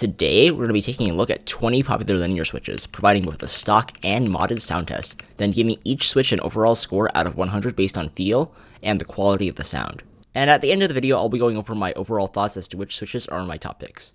Today, we're going to be taking a look at 20 popular linear switches, providing both a stock and modded sound test, then giving each switch an overall score out of 100 based on feel and the quality of the sound. And at the end of the video, I'll be going over my overall thoughts as to which switches are my top picks.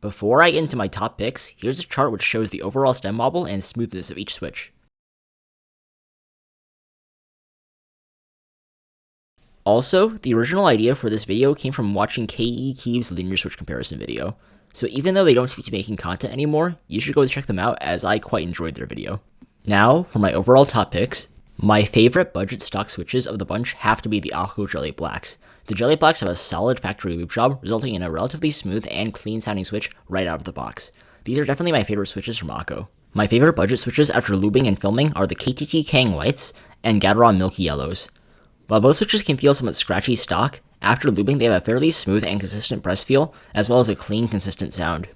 Before I get into my top picks, here's a chart which shows the overall stem wobble and smoothness of each switch. Also, the original idea for this video came from watching KEKeebs' linear switch comparison video. so even though they don't seem to be making content anymore, you should go check them out as I quite enjoyed their video. Now, for my overall top picks, my favorite budget stock switches of the bunch have to be the Akko Jelly Blacks. The Jelly Blacks have a solid factory loop job, resulting in a relatively smooth and clean sounding switch right out of the box. These are definitely my favorite switches from Akko. My favorite budget switches after lubing and filming are the KTT Kang Whites and Gateron Milky Yellows. While both switches can feel somewhat scratchy stock, after lubing they have a fairly smooth and consistent press feel, as well as a clean, consistent sound.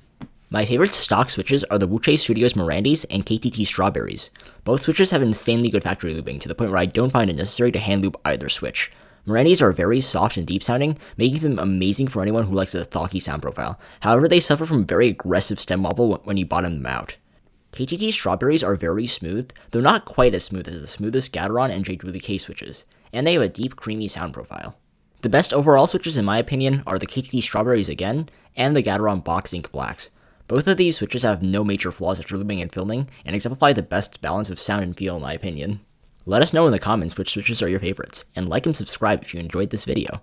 My favorite stock switches are the Wuque Studios Morandis and KTT Strawberries. Both switches have insanely good factory lubing, to the point where I don't find it necessary to hand lube either switch. Morandis are very soft and deep sounding, making them amazing for anyone who likes a thocky sound profile. However, they suffer from very aggressive stem wobble when you bottom them out. KTT Strawberries are very smooth, though not quite as smooth as the smoothest Gateron and JWK switches, and they have a deep, creamy sound profile. The best overall switches in my opinion are the KTT Strawberries again, and the Gateron Ink Blacks. Both of these switches have no major flaws after lubing and filming, and exemplify the best balance of sound and feel in my opinion. Let us know in the comments which switches are your favorites, and like and subscribe if you enjoyed this video.